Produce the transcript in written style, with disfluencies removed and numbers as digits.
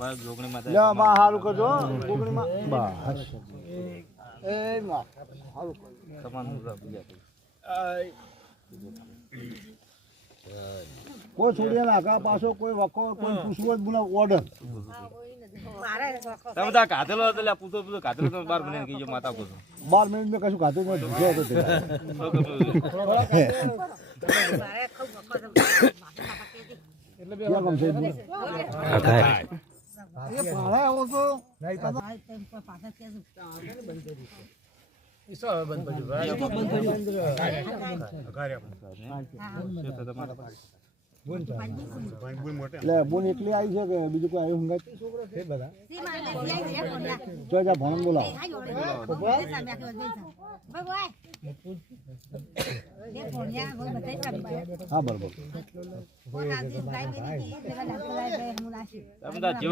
ભાઈ જોગણી માં લે બા હારું કરજો જોગણીમાં બા એ માં હારું તમામ મુદ્દા પૂજા કોઈ છોડીએ નાખા પાછો કોઈ વખો કોઈ પૂછવું જ બોલા ઓર્ડર તમે બધા કાતેલો હતો એટલે પૂછો પૂછો કાતેલો તમે 12 મિનિટ કીજો માતા પૂછો 12 મિનિટ મેં કશું ખાતું નથી જો તો તે એટલે બે કામ છે એ ભાડા આવો તો નહીં પાછા ઈસો બંધ પડ્યું ભાઈ તો બંધ પડ્યું લે બોન એકલી આવી છે કે બીજું કોઈ આવ્યું હંગાત છે બધા જો જા ભણ બોલાવો હા બરોબર